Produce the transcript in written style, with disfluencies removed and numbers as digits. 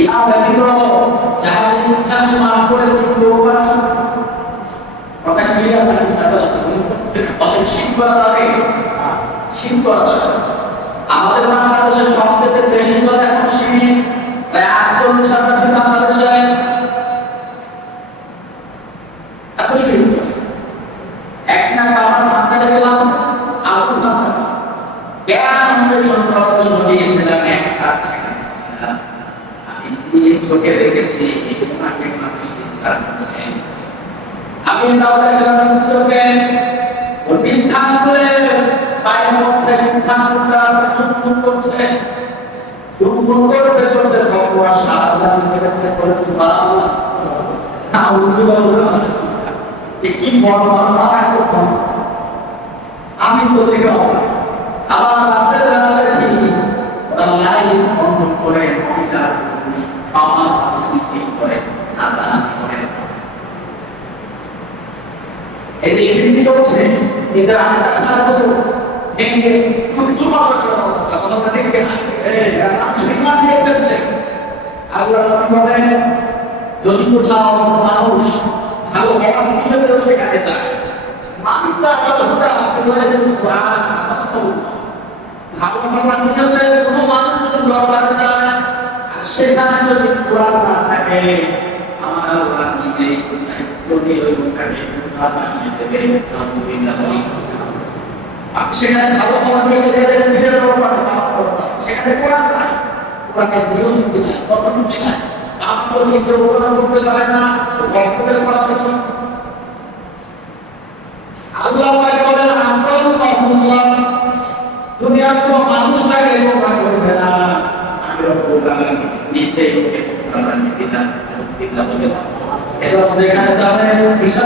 ইহা ব্যতীত যারা ইচ্ছা মাফ করে দিতেও পারে। কথা ক্লিয়ার আছে? আছে অতএব শিখ করা যাবে, শিখ করা যাবে। আমাদের বাংলাদেশের সবচেয়ে বেশি চলে এখন শিখ, প্রায় 48% বাংলাদেশে এত শিখ চলে। এক না বাবার মাথায় গেলাম আলু না জ্ঞান অন্বেষণ করার জন্য গিয়েছিলাম, একটা ছিলাম আমি দিয়ে চোখে দেখেছি এগুলোকে মানুষ বিস্তার করছে। আমি তাও দেখলাম চোখে ও বিধান করে পায়ের মধ্যে বিধান চুপচুপ করছে, চুপচুপ করতে করতে ভগবান সাবধান করেছে বলে সুবহানাল্লাহ। নাউজুবিল্লাহ। কি বড় মারা করতাম আমি তো দেখে আবার রাতের বেলা দেখি ওরা লাইভ বন্ধ করে মহিলা পুরুষ সমাজ সিটিং করে নাচানাচি করে। এই যে শিরিক চলছে এদের আটটা খেলা তো ভেঙে চুরমাচা করে কথা দেখবে না, শিরমান দিয়ে ফেলছে। আল্লাহ বলেন যদি কোথাও মানুষ ভালো একটা নিজেদের সেখানে যায়, মানিকটা কতটা আপনাদের কোরআন ভালো ভালো নিজেদের কোনো মানুষ যদি দরবারে যায় আর সেখানে যদি কোরআন না থাকে, আমার আল্লাহ নিজেই যদি ওই লোকটাকে বানিয়ে দেবে। আর সেখানে ভালো ভালো নিজেদের দরবারে সেখানে কোরআন নাই, কোরআনের নিয়ম নীতি নাই, কর্মসূচি নাই। আপনি নিজে কোরআন করতে পারে না, ভক্তদের করা হবে। আল্লাহ পাক বলেন আল্লাহ দুনিয়ার কোনো মানুষ লাগে কোরআন করবে না, আমি রব্বুল আলামিন নিজেই ওকে কোরআন নীতি না বলে। এবং যেখানে যাবেন ঈশা